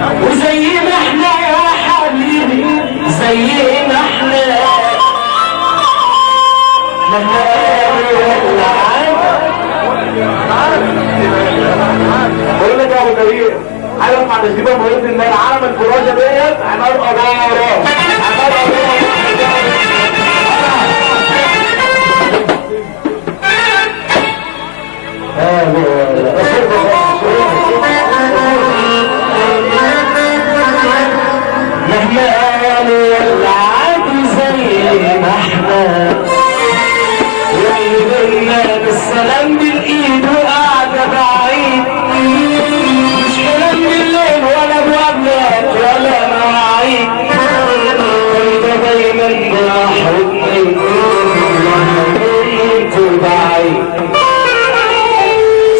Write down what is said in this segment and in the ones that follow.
وزي ما احنا يا حبيبي زي ما احنا لما بقول لك يا ابو كبير عارف مع الشباب مهم ان العالم الفراشه ديت عمال قداره مهما قالوا العادي زي ما احنا واللي بينا بالسلام بالايد وقاعده بعيد مش كلام بالليل ولا مقابلات ولا مواعيد وده دايما بنحرجني انتوا بعيد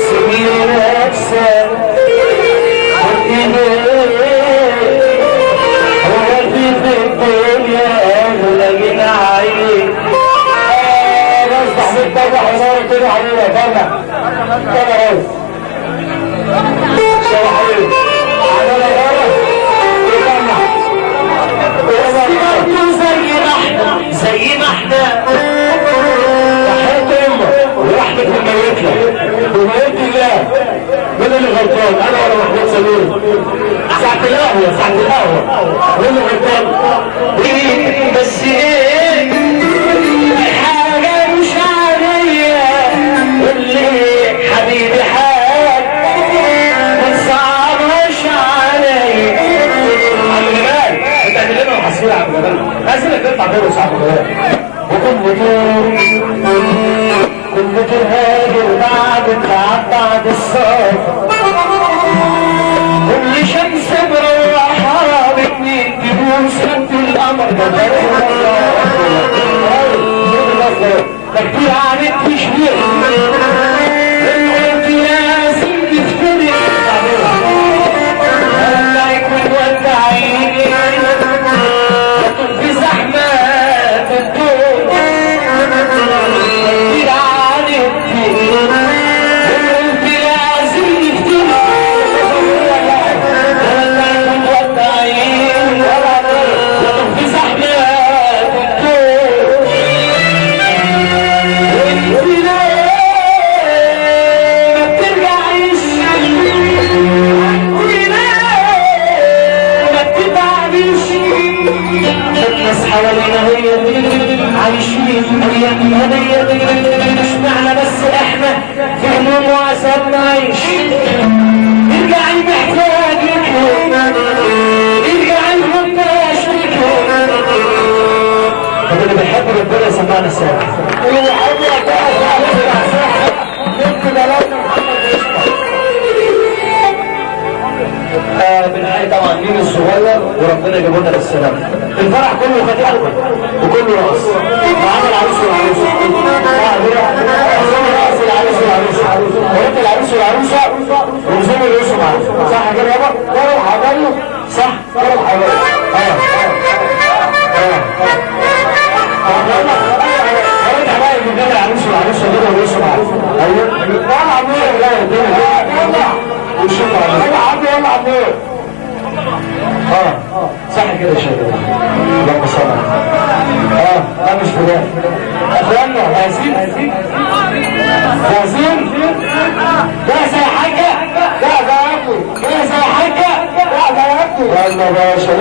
سيبيني اكسر كده علينا طلع كده بس شو حبيبي على زي ما احنا تحية امك ورحمة الميت لك وميت الله مين اللي غلطان انا ولا محمود سمير ساعة القهوة مين اللي غلطان بس ايه حاجة مش حبيبي حاج ما تصعبش علي عم جمال انت هتعمل لنا محصول يا عم جمال لازم تطلع بيه وصعب جمال كنت تهاجر بعد التعب بعد الصف كل شمس مروحة باتنين تبوس خدت القمر ده كتير عانيت تشويق عايشين ايام هدية مش معنى بس احنا في هموم وعذاب نعيش ارجعي محتاج لكم ارجعي محتاج لكم طب اللي بيحب ربنا يسمعنا الساعة اللي بيحب ربنا يسمعنا الساعة نبكي بلدنا محمد يشفى بالحقيقة طبعا مين الصغير وربنا يجيبه لنا بالسلامة الفرح كله فتح وكله رقص معانا العروس والعروسه رقص العروس والعروسه وانت العروس والعروسه ونزوم الرؤوس معانا صح كده يابا؟ ده الحبايب صح ده الحبايب خرجت حبايب من جنب العروس والعروسه كده والرؤوس معانا ايوه يلا عمور يلا ونشوف يلا عمور يلا عمور صح كده يا شباب اللهم صل على لا مش فلان اخوانا جاهزين جاهزه يا حاجه جاهزه يا ابني جاهزه يا حاجه جاهزه يا ابني يلا يا باشا